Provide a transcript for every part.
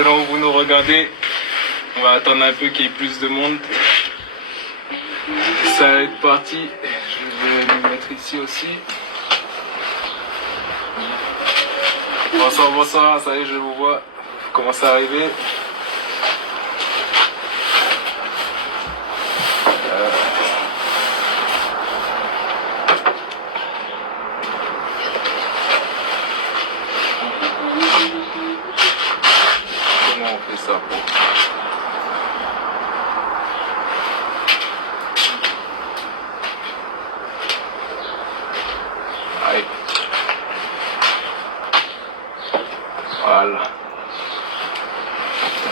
Selon où vous nous regardez, on va attendre un peu qu'il y ait plus de monde. Ça va être parti. Je vais me mettre ici aussi. Bonsoir, bonsoir, ça y est, je vous vois. Vous commencez à arriver. Comment on fait ça? Allez. Voilà.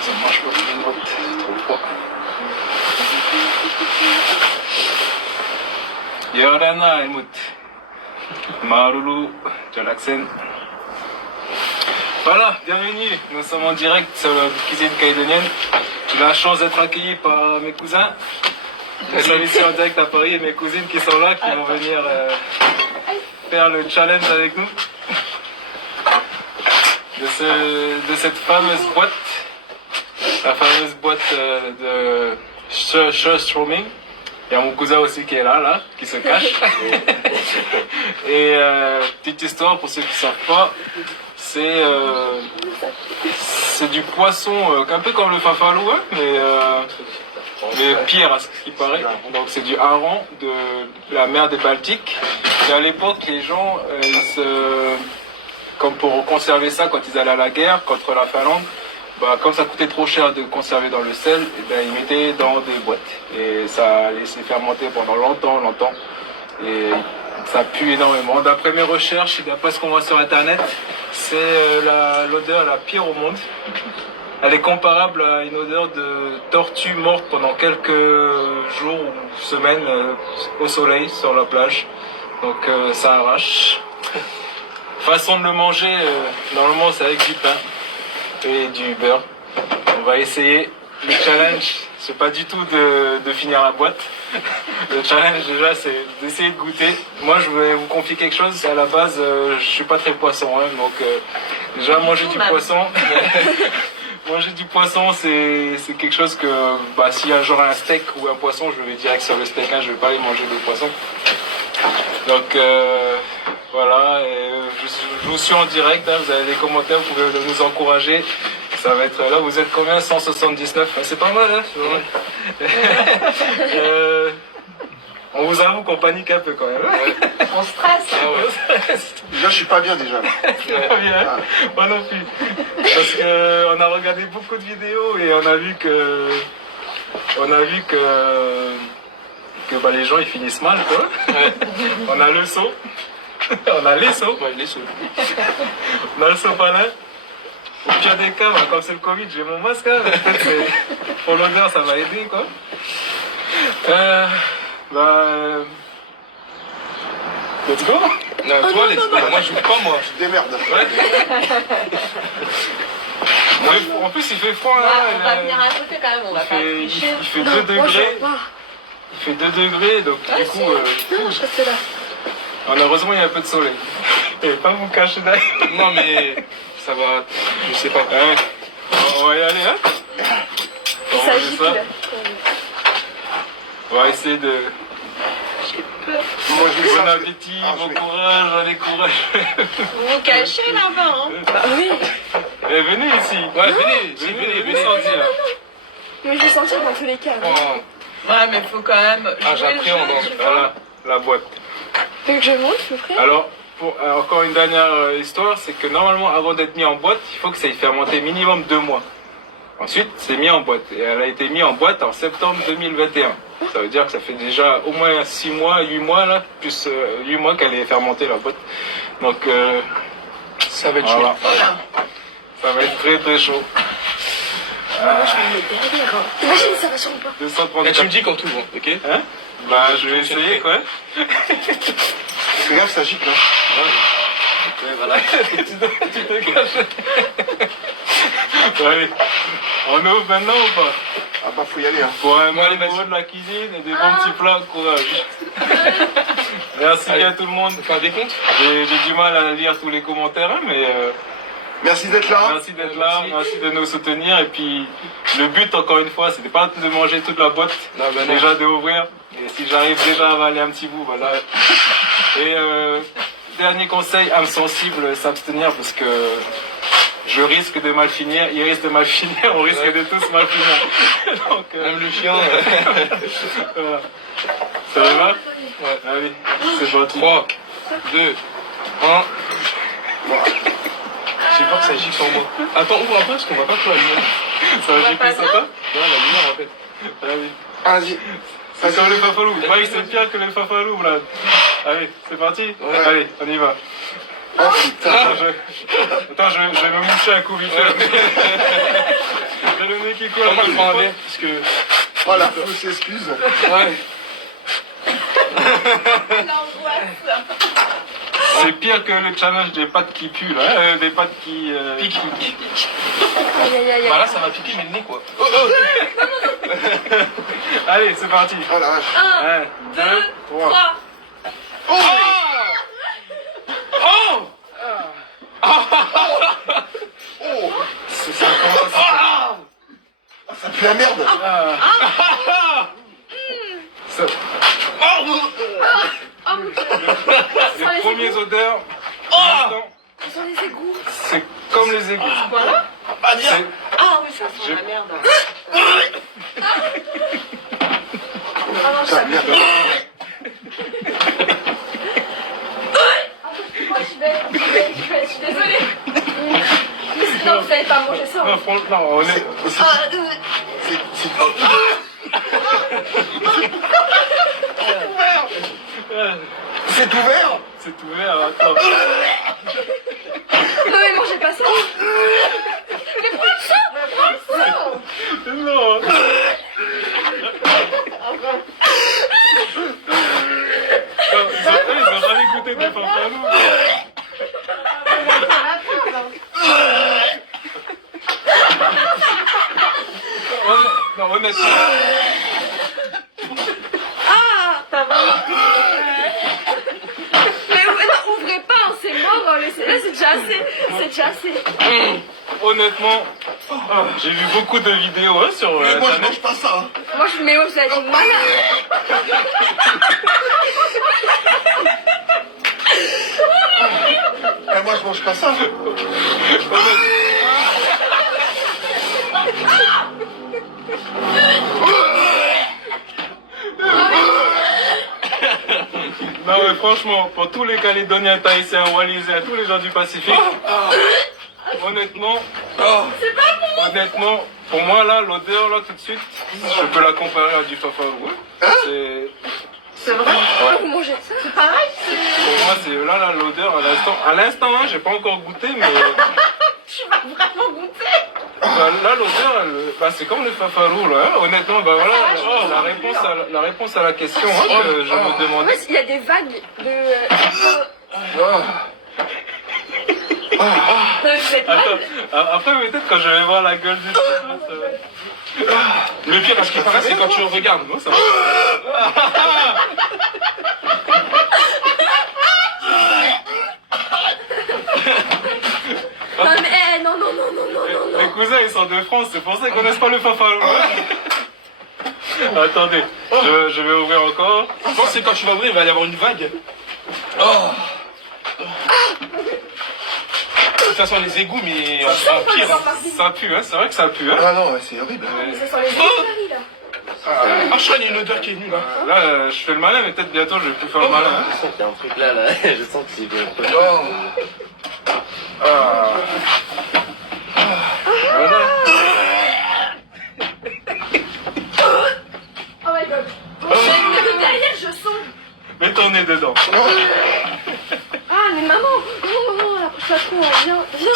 Ça marche pas une note, c'est trop froid. Yorana Helmut. Marulu, Jalaxen. Voilà, bienvenue. Nous sommes en direct sur la cuisine calédonienne. J'ai la chance d'être accueilli par mes cousins. Je suis ici en direct à Paris et mes cousines qui sont là, qui vont venir faire le challenge avec nous. De cette fameuse boîte, la fameuse boîte de Surströmming. Il y a mon cousin aussi qui est là, qui se cache. Et petite histoire pour ceux qui ne savent pas, c'est du poisson, un peu comme le fafalou, hein, mais pire à ce qui paraît. Donc c'est du hareng de la mer des Baltiques. Et à l'époque, les gens, comme pour conserver ça quand ils allaient à la guerre contre la Finlande, comme ça coûtait trop cher de conserver dans le sel, ils mettaient dans des boîtes. Et ça laissait fermenter pendant longtemps. Et ça pue énormément. D'après mes recherches et d'après ce qu'on voit sur internet, c'est l'odeur la pire au monde. Elle est comparable à une odeur de tortue morte pendant quelques jours ou semaines au soleil sur la plage. Donc ça arrache. Façon de le manger, normalement c'est avec du pain et du beurre. On va essayer. Le challenge, c'est pas du tout de finir la boîte. Le challenge déjà c'est d'essayer de goûter. Moi je vais vous confier quelque chose. À la base je suis pas très poisson, hein, donc déjà manger du poisson. Manger du poisson c'est quelque chose que s'il y a genre un steak ou un poisson, je vais direct sur le steak, hein, je vais pas aller manger le poisson. Donc voilà, je vous suis en direct, hein, vous avez des commentaires, vous pouvez nous encourager. Ça va être là, vous êtes combien? 179, c'est pas mal, hein. On vous avoue qu'on panique un peu quand même. Ouais. On stresse. Déjà, je suis pas bien déjà. Pas bien, hein. Moi non plus. Parce qu'on a regardé beaucoup de vidéos et on a vu que les gens ils finissent mal, quoi. Ouais. On a le seau. On a les seaux. Ouais, les seaux. On a le sopalin. Au pire des cas, comme c'est le Covid, j'ai mon masque. Hein. Peut-être pour l'odeur, ça va aider, quoi. Let's go. Non, toi, moi, je joue pas, moi. Je démerde. Ouais. Ouais, en plus, il fait froid. Là, on va venir à côté quand même, on va pas tricher. Il fait 2 degrés. Il fait 2 degrés, donc du coup... Non, je reste là. Heureusement, il y a un peu de soleil. Et pas vous cacher derrière. Non, mais ça va, je sais pas. Ouais. On va y aller, hein. Il s'agit ça. On va essayer de... J'ai peur. Moi, je Bon appétit, bon courage, allez, courage. Vous vous cachez là-bas, hein. Bah oui. Eh, venez ici. Ouais, venez. Sortir, là. Mais je vais sentir dans tous les cas. Oh. Ouais, mais faut quand même. J'appréhende. Voilà, la boîte. Donc je monte, s'il vous plaît. Alors, encore une dernière histoire, c'est que normalement, avant d'être mis en boîte, il faut que ça ait fermenté minimum 2 mois. Ensuite, c'est mis en boîte. Et elle a été mise en boîte en septembre 2021. Ça veut dire que ça fait déjà au moins 6 mois, 8 mois, là, plus 8 mois qu'elle est fermentée, la boîte. Donc, Ça va être voilà. chaud. Ça va être très très chaud. Moi, je vais me mettre derrière. Hein. Imagine, ça va sur le pas. 230 Là, tu me dis quand tout ouvre, ok? Hein? Je vais essayer, quoi. Fais gaffe, ça gicle. Hein. Ouais, voilà. Tu te caches. Bon, allez. On ouvre maintenant ou pas? Ah bah, faut y aller. Hein. Pour un Bon, allez, amoureux vas-y. de la cuisine et des bons petits plats, courage. Merci Allez. à tout le monde. On fait un décompte? J'ai du mal à lire tous les commentaires, hein, mais Merci d'être là. Merci d'être là, merci de nous soutenir. Et puis, le but, encore une fois, c'était pas de manger toute la boîte, Non, ben non. déjà d'ouvrir. Et si j'arrive déjà à avaler un petit bout, voilà. Et dernier conseil, âme sensible, s'abstenir parce que je risque de mal finir, il risque de mal finir, on risque de tous mal finir. Donc, Même le chien. voilà. Ça va? Ouais. Allez, c'est parti. 3, 2, 1. J'ai peur que ça gicle en moi. Attends, ouvre un peu parce qu'on va pas trop la lumière. Ça va gicler sur toi? Non, la lumière en fait. Allez. Vas-y. C'est comme les fafalous. Mike, c'est pire que les fafalous, là. Allez, c'est parti? Ouais. Allez, on y va. Oh putain. Attends, je vais me moucher un coup vite fait. J'ai le nez qui coule. Attends, moi je prends un verre parce que. Oh la fausse excuse. Ouais. C'est pire que le challenge des pattes qui puent, là. Des pattes qui... Aïe, aïe, aïe. Bah là ça m'a piqué mais le nez quoi. Allez, c'est parti. Oh la vache. 1, 2, 3. Oh. Ça pue la merde. Ça- Oh mon dieu. Les premières odeurs, pour l'instant, Ce sont les égouts. c'est comme les égouts. Voilà. C'est- Ah oui, ça sent la merde. Ah non, je Putain, savais. merde. Moi, je suis désolée. Non, vous n'allez pas manger ça. Non, franchement, non, on est... C'est ouvert. C'est ouvert, attends. Non, mais mangez pas ça. Mais prends le sang. Prends le sang. Non. Ils ont jamais goûté des fafalous. Non, honnêtement. Ah, t'as vraiment. Mais non, ouvrez pas, hein, c'est mort. Hein, là, c'est déjà assez. C'est déjà assez. Honnêtement, j'ai vu beaucoup de vidéos hein, sur Mais moi je Internet. mange pas ça. Hein. Moi, je mets vous allez être malade. Mais moi je mange pas ça. Non mais franchement, pour tous les Calédoniens, Tahitiens, Wallisiens, tous les gens du Pacifique, honnêtement, honnêtement, pour moi là, l'odeur là tout de suite, je peux la comparer à du fafalou. C'est vrai. Vous mangez ça. C'est pareil. Pour moi c'est là l'odeur à l'instant. À l'instant, hein, j'ai pas encore goûté, mais Tu vas vraiment goûter. là l'odeur, c'est comme le fafalou là. Hein. Honnêtement, bah voilà, la réponse à la question hein, que je me En demandais. fait, il y a des vagues de. Vous êtes mal. Attends, après peut-être quand je vais voir la gueule du truc, là, ça va. Le pire à ce qui paraît c'est quand tu le regardes. Moi ça va. Non, mais non, non, non, non, non, non. Les cousins ils sont de France, c'est pour ça qu'ils connaissent pas le fafalou. Attendez, je vais ouvrir encore. Je pense que c'est quand tu vas ouvrir il va y avoir une vague. Ça sent les égouts mais en pire. Hein. Ça pue, hein, c'est vrai que ça pue. Hein. Ah non, c'est horrible. Ça sent les égouts, là. Ah je crois qu'il y a une odeur qui est venue là. Là, je fais le malin, mais peut-être bientôt je vais plus faire le malin. Hein. Je sens qu'il y a un truc là, je sens que c'est bien. Ah. Voilà. Oh my god. Mais de derrière, je sens. Mets ton nez dedans. Ah, mais maman. Non, maman, la prochaine fois, viens, viens.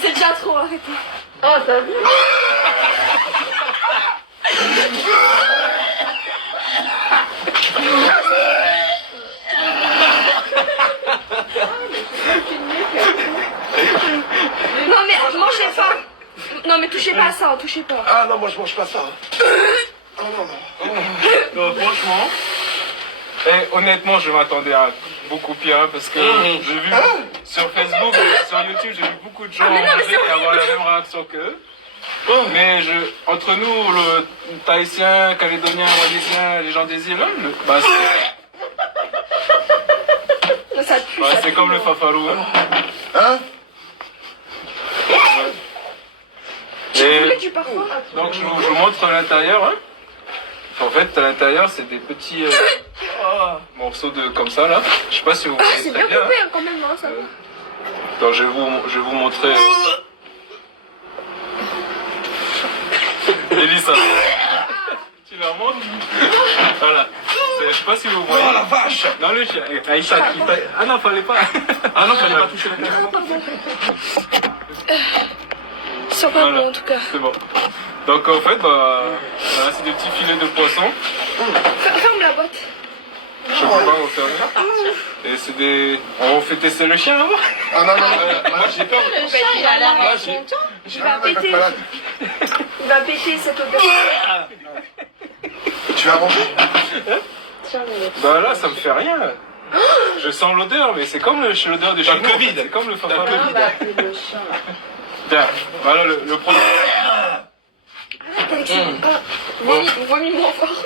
C'est déjà trop, arrêtez. Oh, t'as vu? Non mais mangez pas. Non mais touchez pas à ça, touchez pas. Ah non, moi je mange pas ça. Oh non, non. Non, franchement, honnêtement, je m'attendais à beaucoup pire, hein, parce que j'ai vu sur Facebook, sur YouTube, j'ai vu beaucoup de gens mais non, mais manger et avoir la même réaction qu'eux. Mais entre nous, le Tahitien, Calédonien, Wallisien, les gens des îles, bah, Ça pue. bah, ça c'est pue, comme le fafarou. Hein. Hein? Tu Et voulais du parfum? donc je vous montre l'intérieur. Hein. En fait, à l'intérieur, c'est des petits morceaux de comme ça là. Je sais pas si vous voyez C'est très bien bien. coupé Hein. hein, quand même, hein, ça va. Attends, je vais vous montrer. Elisa, tu leur montres? Voilà. Je sais pas si vous voyez. Oh la vache! Non, le chien. Aïcha, ah non, fallait pas. Ah non, fallait pas toucher la caméra. Ils sont pas Voilà. bons en tout cas. C'est bon. Donc en fait, bah, voilà, c'est des petits filets de poisson. Ferme la boîte. Je peux pas vous faire. Et c'est des. On fait tester le chien avant. Ah non, non, non. Moi j'ai peur. Le chat, il a l'air Moi j'ai. Il va Ah, non, péter. malade. Il va péter cette odeur. Tu vas manger? Bah là, ça me fait rien. Je sens l'odeur, mais c'est comme l'odeur de chez T'as le nous. Covid. C'est comme le T'as le fafarou. Covid. Tiens, voilà le produit. Vomis-moi encore.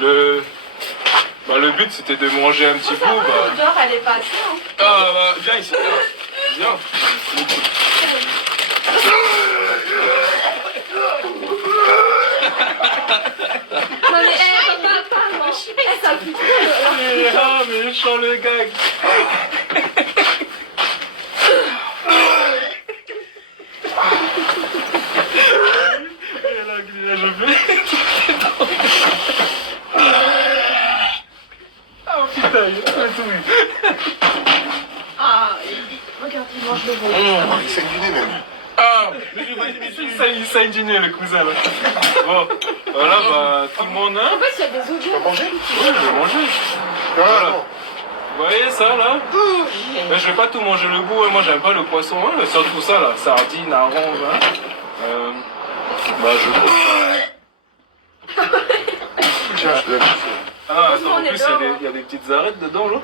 Le but c'était de manger un petit bout. Bah, L'odeur, elle est passée. Hein. Ah bah viens ici. Viens. Non mais, pas moche. Ça pue trop. ah, mais je sens le gag. Ah putain, il a tout eu. Ah, regarde, il mange le veau. Oh, il saigne du nez même. Ah. Il saigne du nez le cousin là. Bon, voilà, bah tout le monde, hein. En fait, il y a des Tu vas odeurs. manger? Oui, je vais manger. Ah non. Vous voyez ça là? Mais je vais pas tout manger le goût, hein. Moi j'aime pas le poisson, hein. Surtout ça là, sardines, hareng, hein. Bah je... Tiens, je te donne. Ah attends, en on est plus dehors, il y a des petites arêtes dedans là.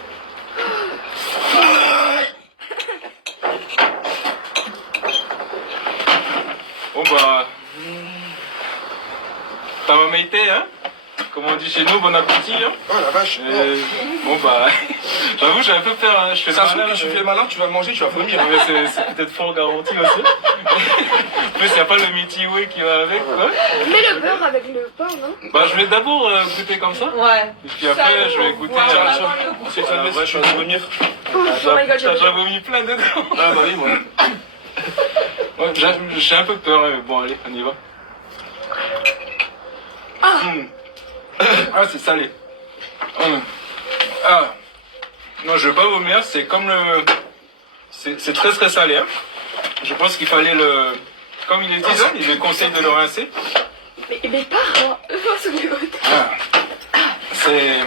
Bon bah... Ça m'a maïté, hein. Comme on dit chez nous, bon appétit, hein. Oh la vache. Bon bah... J'avoue j'ai un peu peur, hein. Je fais Ça le se trouve malin, que tu mais- fais malin, tu vas le manger, tu vas vomir. mais c'est peut-être fort garanti aussi. En plus, il n'y a pas le métier qui va avec, quoi. Mets le beurre avec le pain, non? Bah, je vais d'abord goûter comme ça. Ouais. Et puis après, je vais goûter. C'est ça, mais tu vas vomir. Oh my god, j'ai T'as vomi plein dedans. Ah bah oui, moi. Ouais, j'ai un peu peur, mais bon, allez, on y va. Ah, c'est salé. Ah. Non, je vais pas vomir, c'est comme le... C'est très très salé, hein. Je pense qu'il fallait le... Comme il est dit, il est conseillé de le rincer. Mais pas, hein. Oh, ça me dégoûte. C'est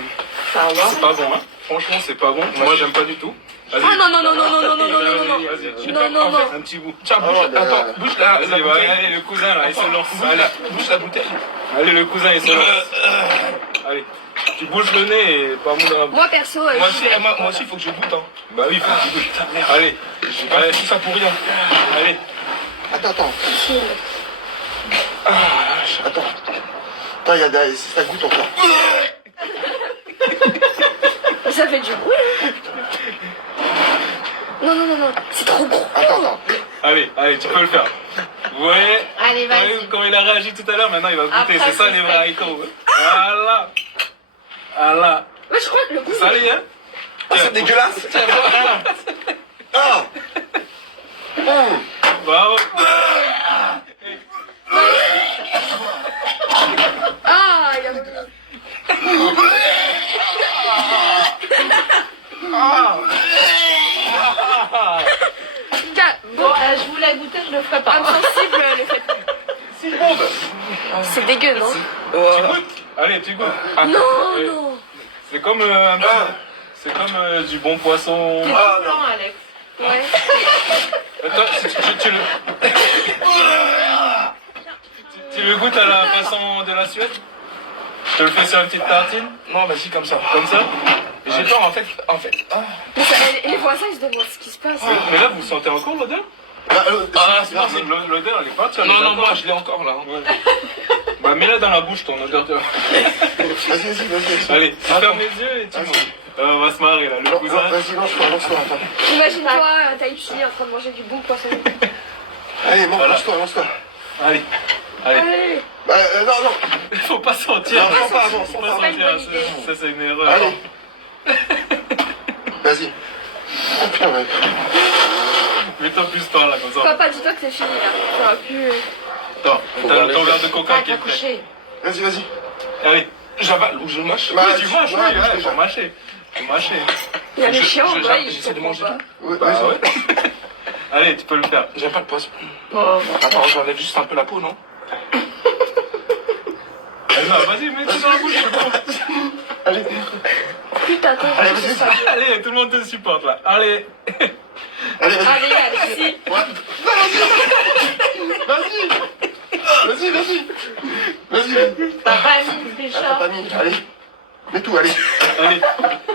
pas bon, hein. Franchement, c'est pas bon. Moi, j'aime pas du tout. Vas-y. Ah non, non, non, non, non, non, non, non, non, non. Vas-y. Non, non, non. Un petit bout. Tiens, bouge, Ah, attends, bouge la Vas-y, bouteille. allez, le cousin, là, il se lance. Allez, Bouge la bouteille. allez, le cousin, il se lance. Allez. Tu bouges le nez et pas mou dans la bouche. Moi, perso, Moi aussi, il faut que je goûte. Hein. Bah oui, faut que tu goûtes. Allez. J'ai pas fait tout ça pour rien. Allez. Attends. Attends. Attends, il y a des... Ça goûte encore. ça fait du bruit. Non, non, non, non. C'est trop gros. Attends. Allez, tu peux le faire. Vous voyez Allez, Vous voyez vas-y. comment il a réagi tout à l'heure, maintenant il va goûter. Après, C'est ça c'est les fait. vrais haricots. Voilà. Voilà. Ouais, je crois que le goût. Salé, hein Ah, c'est dégueulasse. Tiens, voilà. Ah. Bravo. Ah, il y a le Bon, Je voulais goûter, je le ferai pas. insensible, le fait. 6 secondes. C'est dégueu, non? Tu goûtes Allez, tu goûtes. Ah, Non, oui. non. C'est comme un petit... C'est comme du bon poisson. Ah Non, non. Alex. Ouais. Attends, tu le... Tu le goûtes à la façon de la Suède? Je te le fais sur une petite tartine? Non, vas-y, comme ça. Comme ça? J'ai peur en fait. Ah. Mais ça, les voisins, ils se demandent ce qui se passe. Mais là, vous sentez encore l'odeur? C'est Non, c'est l'odeur, elle est partie. on est Non, d'accord. moi je l'ai encore là. Ouais. Bah, mets-la dans la bouche, ton odeur. Vas-y. Allez, tu fermes les yeux et tu manges. On va se marrer là, le Non, cousin. vas-y, lance-toi, attends. Imagine-toi, Tahiti, en train de manger du bon poisson. Allez, Voilà. lance-toi. Allez. Allez. Non. Faut pas sentir. Non, Faut pas, pas faut pas. sentir. C'est pas une bonne idée. Ça, c'est une erreur. Allez. Vas-y. Oh putain, mec. Mets-toi plus par là, comme ça. Papa, dis-toi que c'est fini là. Ça aurait pu. Attends, t'as ton verre de coca qui est prêt. couché. Vas-y. Allez. J'avale ou je mâche. Bah, Oui, tu manges, ouais, oui, déjà. faut mâcher. Faut mâcher. Il y a les Je- chiens, je- ouais, ils j'essaie de comprennent manger pas. Ouais, Bah vas-y. ouais. Allez, tu peux le faire. J'aime pas le poisson. Oh. Attends, j'enlève juste un peu la peau, non? Non, vas-y, mets-toi dans la bouche. c'est bon. Allez. Putain, attends, Allez, je sais vas-y. pas. Allez, tout le monde te supporte là. Allez. Allez, vas-y. Allez, si. Vas-y. T'as pas mis le Attends, pécheur. t'as mis. Allez. Mets tout, allez. Allez.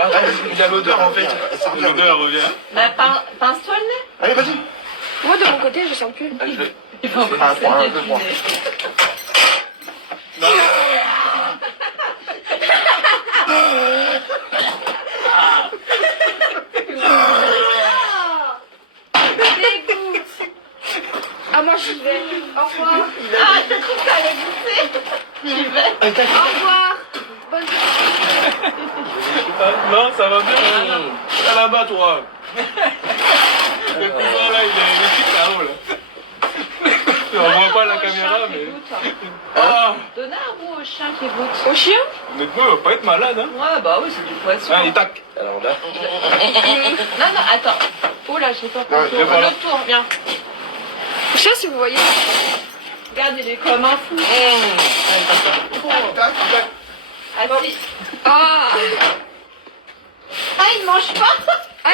Attends, il y a l'odeur en fait. Ça revient. L'odeur revient. Bah, pince-toi le nez. Allez, vas-y. Moi, de mon côté, je sens plus. Allez, je vais. Il faut Un point, deux points. Dégoûte. Ah, moi, j'y vais. Au revoir. Ah, t'as cru que t'allais goûter. J'y vais. Au revoir. Bonne soirée. Non, ça va bien. À là-bas, toi. Le cousin là, il est KO là. On voit pas la caméra, mais. Ah. Donne un roux au chien qui goûte. Au chien? Honnêtement, il va pas être malade, hein. Ouais, bah oui, c'est du poisson. Allez, tac. Alors là. Non, attends. Oh là, j'ai pas Ouais, compris. mais voilà. Le tour, viens. Je sais pas si vous voyez. Regarde, il est comme un fou. Tac. Assis. Ah. Ah, il mange pas. Ah,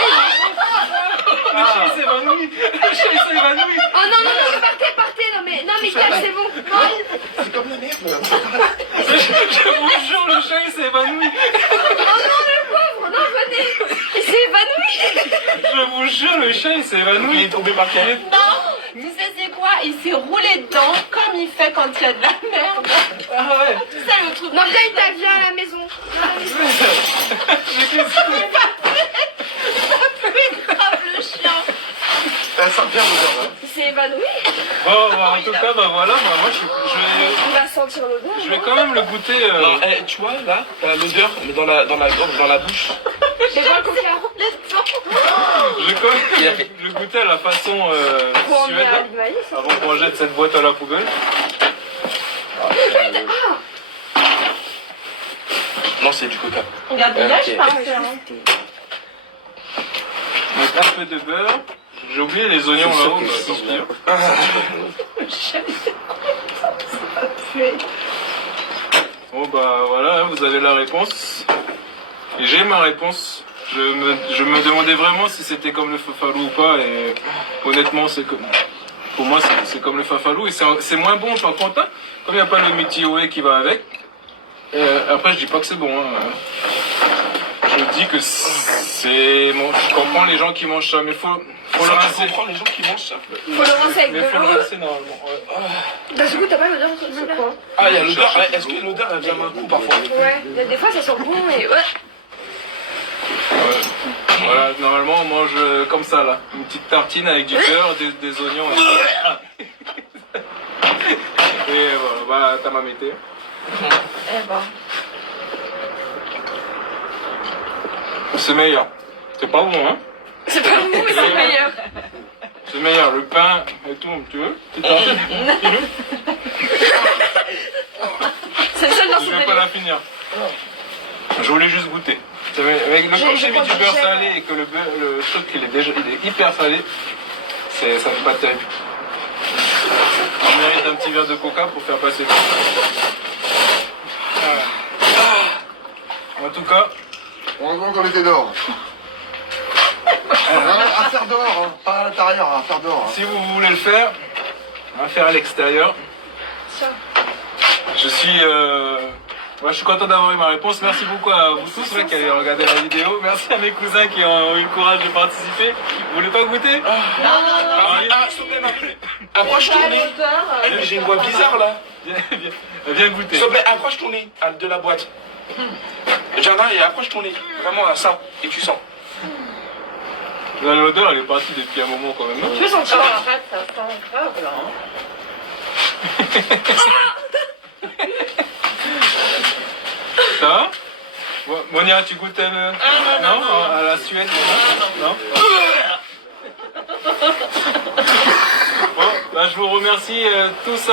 Le chien il s'évanouit. Le chien il s'évanouit. oh non, partez. Non, mais gars, c'est bon. Non, C'est comme la merde. Je vous jure, le chien il s'évanouit. oh non, le pauvre. Non, venez. Il s'est évanoui. Je vous jure, le chien il s'évanouit. Il est tombé par terre. Non, tu sais c'est quoi? Il s'est roulé dedans comme il fait quand il y a de la merde. Ah ouais. Tu sais le truc. Non, viens, il t'a viens à la maison. Mais qu'est-ce que Plus grave le chien. Ça revient, l'odeur, là. Il s'est évanoui. Bon, bah, en tout cas, bah voilà, bah, moi Il va sentir l'odeur. je vais quand même le goûter. Non, tu vois là, t'as l'odeur, mais dans la gorge, dans la bouche. C'est pas le coca. Je vais quand même le goûter à la façon Pour en suède mettre à du maïs. avant qu'on jette cette boîte à la poubelle. Non, c'est du coca. Regarde, là, je Ok. parle. Mettre un peu de beurre. J'ai oublié les oignons C'est sûr là-haut, que bah, si, tant pis, là. hein. Bon bah voilà, vous avez la réponse. Et j'ai ma réponse. Je me demandais vraiment si c'était comme le fafalou ou pas, et honnêtement c'est comme... Pour moi c'est comme le fafalou, et c'est moins bon par contre, hein, comme il n'y a pas le mitiyoé qui va avec. Après je dis pas que c'est bon, hein. Je dis que c'est... Bon, je comprends les gens qui mangent ça, mais faut le Je rincer. comprends les gens qui mangent ça. Faut le rincer avec Mais de faut le l'eau. rincer normalement, ouais. D'un coup, t'as pas l'odeur de quoi? Ah, il y a l'odeur. Ouais, est-ce que l'odeur elle vient d'un coup parfois? Ouais, il y a des fois ça sent bon et ouais. Ouais. Voilà, normalement on mange comme ça là, une petite tartine avec du beurre, des oignons et voilà, bah t'as ma mété. Eh ben. C'est meilleur. C'est pas bon hein. C'est pas bon, mais c'est meilleur. C'est meilleur, le pain et tout, tu veux? Petite tartine. C'est le seul dans ce Je vais pas délire. la finir. Je voulais juste goûter. Avec le quand j'ai mis du beurre salé et que le truc il est hyper salé, ça fait pas terrible. On mérite un petit verre de coca pour faire passer tout. Voilà. En tout cas, Heureusement qu'on était dehors. À faire dehors, hein. Pas à l'intérieur, à faire dehors. Hein. si vous voulez le faire, on va faire à l'extérieur. Ça. Je suis Moi, je suis content d'avoir eu ma réponse. Merci beaucoup à vous tous qui avez regardé la vidéo. Merci à mes cousins qui ont eu le courage de participer. Vous voulez pas goûter? S'il te plaît, Marie. Approche ton nez. J'ai une voix bizarre là. Viens goûter. S'il te plaît, approche ton nez de la boîte. Jana, et approche ton nez. Vraiment à ça. Et tu sens. L'odeur, elle est partie depuis un moment quand même. Tu veux sentir? Arrête, ça sent grave là. Ça va? Monia, tu goûtes non, à la Suède? Non. Bon, bah, je vous remercie tous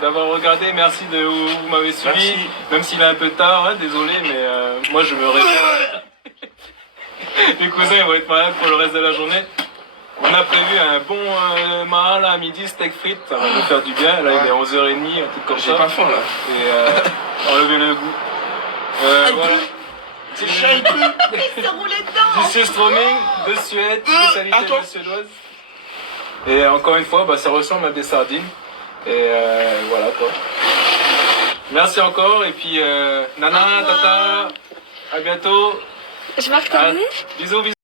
d'avoir regardé. Merci de vous m'avez suivi. Merci. Même s'il est un peu tard, hein, désolé, mais moi je me réveille. Mes cousins ils vont être malades pour le reste de la journée. On a prévu un bon marin là à midi, steak frites, ça va nous faire du bien. Là il est 11h30, un truc comme ça. J'ai pas faim là. Et enlever le goût. Voilà. C'est chat et tout. Il se roulait dedans. Du surströmming de Suède, spécialité attends. suédoise. Et encore une fois, bah, ça ressemble à des sardines. Et voilà quoi. Merci encore et puis Nana, Tata, à bientôt. Je vais regarder. Bisous, bisous.